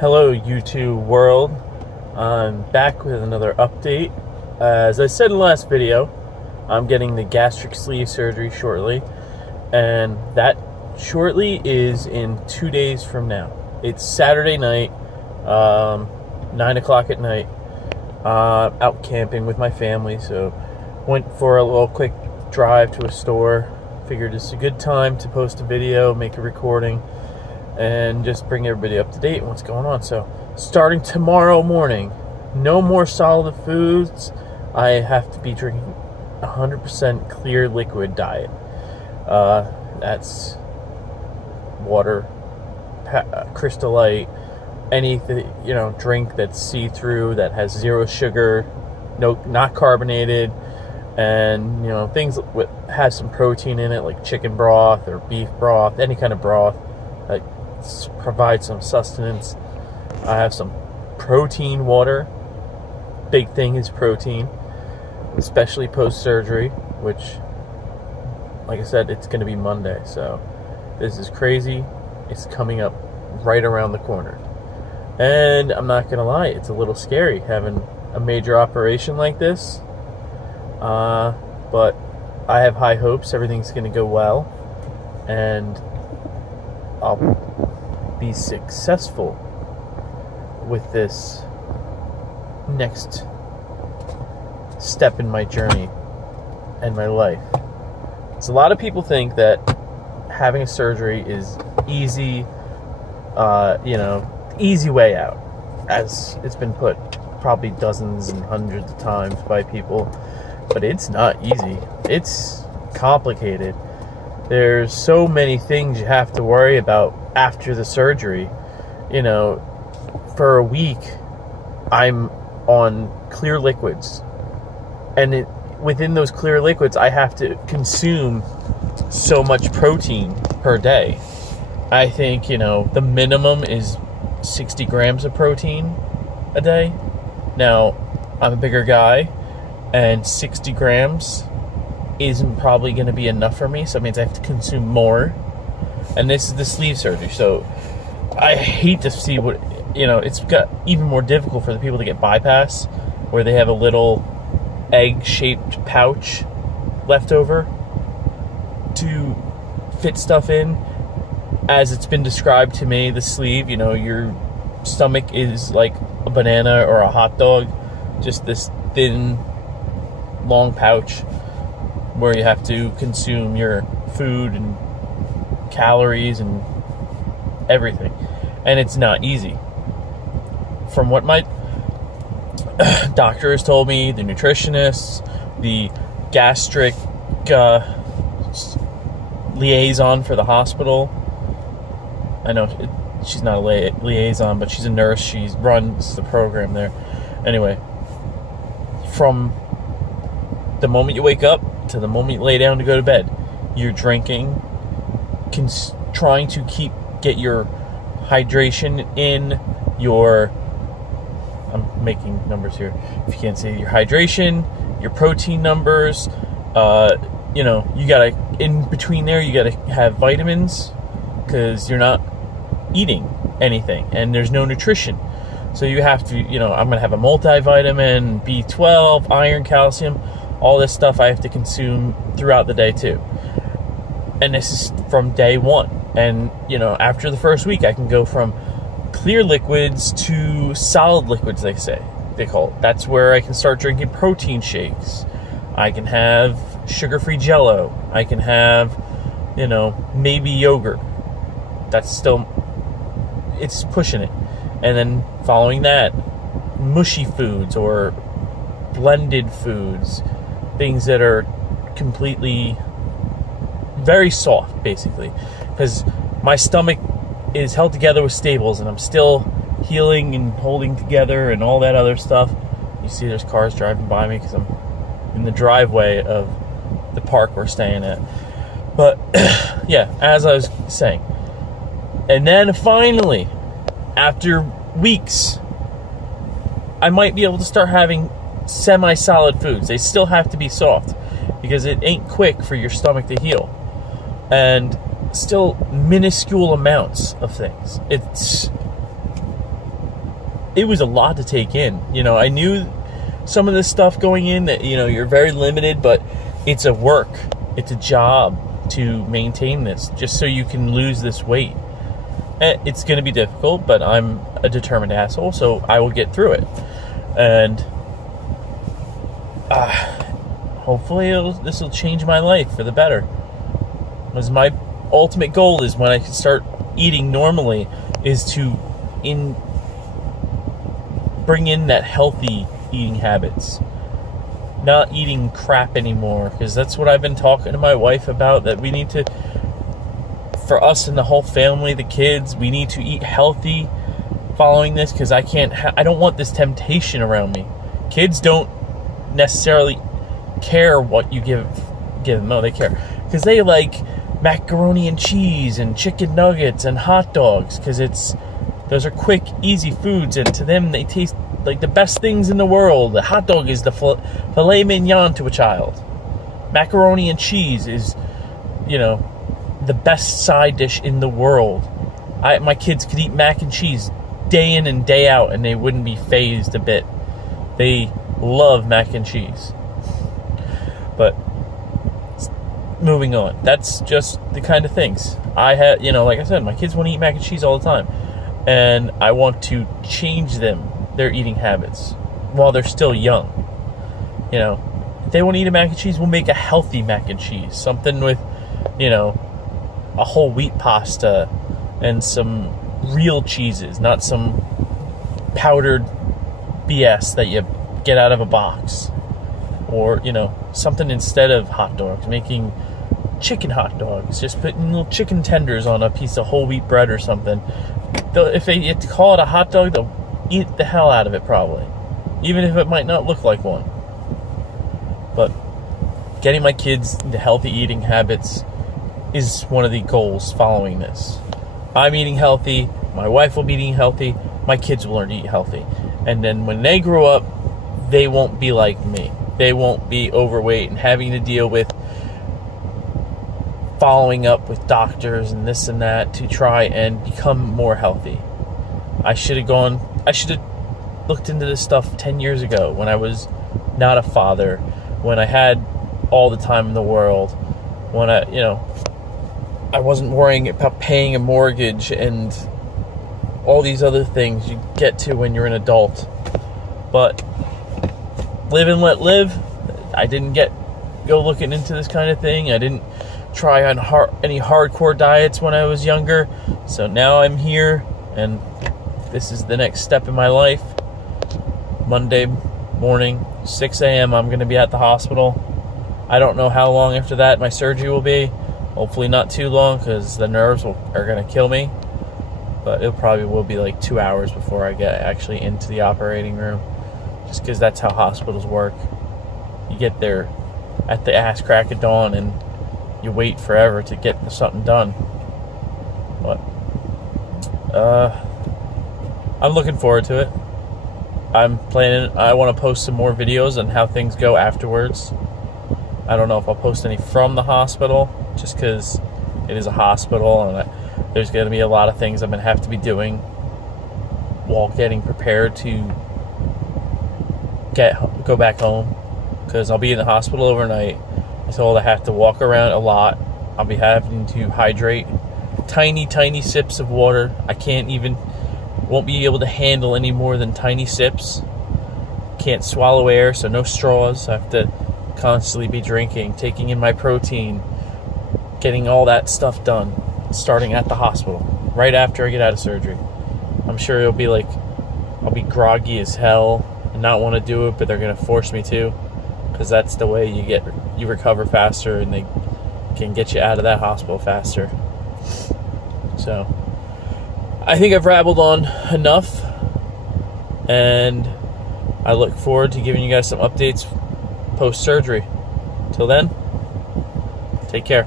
Hello YouTube world, I'm back with another update. As I said in the last video, I'm getting the gastric sleeve surgery shortly, and that shortly is in 2 days from now. It's Saturday night, 9 o'clock at night, out camping with my family, so went for a little quick drive to a store. Figured it's a good time to post a video, make a recording, and just bring everybody up to date on what's going on. So starting tomorrow morning, no more solid foods. I have to be drinking 100% clear liquid diet. That's water, Crystal Light, anything, drink that's see-through, that has zero sugar, not carbonated, and things that has some protein in it, like chicken broth or beef broth, any kind of broth that provide some sustenance. I have some protein water. Big thing is protein, especially post-surgery, which, like I said, it's going to be Monday, so this is crazy. It's coming up right around the corner, and I'm not going to lie, it's a little scary having a major operation like this, but I have high hopes everything's going to go well, and I'll be successful with this next step in my journey and my life. So a lot of people think that having a surgery is easy, easy way out, as it's been put probably dozens and hundreds of times by people, but it's not easy. It's complicated. There's so many things you have to worry about after the surgery. For a week, I'm on clear liquids. And within those clear liquids, I have to consume so much protein per day. I think, the minimum is 60 grams of protein a day. Now, I'm a bigger guy, and 60 grams isn't probably going to be enough for me, so it means I have to consume more. And this is the sleeve surgery, so I hate to see what, it's got even more difficult for the people to get bypass, where they have a little egg-shaped pouch left over to fit stuff in. As it's been described to me, the sleeve, your stomach is like a banana or a hot dog, just this thin, long pouch where you have to consume your food and calories and everything, and it's not easy. From what my doctor has told me, the nutritionists, the gastric liaison for the hospital, I know she's not a liaison, but she's a nurse, she runs the program there. Anyway, from the moment you wake up to the moment you lay down to go to bed, you're drinking, trying to get your hydration in, I'm making numbers here if you can't see, your hydration, your protein numbers, you gotta, in between there, you gotta have vitamins, because you're not eating anything, and there's no nutrition. So you have to, I'm gonna have a multivitamin, B12, iron, calcium, all this stuff I have to consume throughout the day too. And this is from day one. And, after the first week, I can go from clear liquids to solid liquids, they call it. That's where I can start drinking protein shakes. I can have sugar-free Jello. I can have, maybe yogurt. That's still, it's pushing it. And then following that, mushy foods or blended foods, things that are completely very soft, basically, because my stomach is held together with staples, and I'm still healing and holding together and all that other stuff. You see there's cars driving by me because I'm in the driveway of the park we're staying at. But yeah, as I was saying, and then finally, after weeks, I might be able to start having semi-solid foods. They still have to be soft, because it ain't quick for your stomach to heal. And still minuscule amounts of things. it was a lot to take in. I knew some of this stuff going in that, you're very limited, but it's a work. It's a job to maintain this just so you can lose this weight. It's going to be difficult, but I'm a determined asshole, so I will get through it. And hopefully this will change my life for the better. Because my ultimate goal is, when I can start eating normally, is to bring in that healthy eating habits. Not eating crap anymore, because that's what I've been talking to my wife about, that we need to, for us and the whole family, the kids, we need to eat healthy following this, because I don't want this temptation around me. Kids don't necessarily care what you give them. No, they care because they like macaroni and cheese and chicken nuggets and hot dogs, because those are quick, easy foods, and to them they taste like the best things in the world. The hot dog is the filet mignon to a child. Macaroni and cheese is, the best side dish in the world. My kids could eat mac and cheese day in and day out, and they wouldn't be fazed a bit. They love mac and cheese. But moving on, that's just the kind of things I had. Like I said, my kids want to eat mac and cheese all the time, and I want to change their eating habits while they're still young. If they want to eat a mac and cheese, we'll make a healthy mac and cheese, something with a whole wheat pasta and some real cheeses, not some powdered BS that you get out of a box. Or, something instead of hot dogs, making chicken hot dogs, just putting little chicken tenders on a piece of whole wheat bread or something. If they call it a hot dog, they'll eat the hell out of it probably, even if it might not look like one. But getting my kids into healthy eating habits is one of the goals following this. I'm eating healthy, my wife will be eating healthy, my kids will learn to eat healthy. And then when they grow up, they won't be like me. They won't be overweight and having to deal with following up with doctors and this and that to try and become more healthy. I should have looked into this stuff 10 years ago, when I was not a father, when I had all the time in the world, when I wasn't worrying about paying a mortgage and all these other things you get to when you're an adult. But live and let live. I didn't go looking into this kind of thing. I didn't try on any hardcore diets when I was younger. So now I'm here, and this is the next step in my life. Monday morning, 6 a.m., I'm going to be at the hospital. I don't know how long after that my surgery will be. Hopefully not too long, because the nerves are going to kill me. But it probably will be like 2 hours before I get actually into the operating room. Just because that's how hospitals work. You get there at the ass crack of dawn and you wait forever to get something done. But I'm looking forward to it. I want to post some more videos on how things go afterwards. I don't know if I'll post any from the hospital, just because it is a hospital, and there's going to be a lot of things I'm going to have to be doing while getting prepared to go back home, because I'll be in the hospital overnight. I'm told I have to walk around a lot. I'll be having to hydrate tiny sips of water. Won't be able to handle any more than tiny sips. Can't swallow air, so no straws. I have to constantly be drinking, taking in my protein, getting all that stuff done, starting at the hospital right after I get out of surgery. I'm sure it'll be like I'll be groggy as hell and not want to do it, but they're going to force me to, because that's the way you recover faster, and they can get you out of that hospital faster. So I think I've rabbled on enough, and I look forward to giving you guys some updates post-surgery. Till then, take care.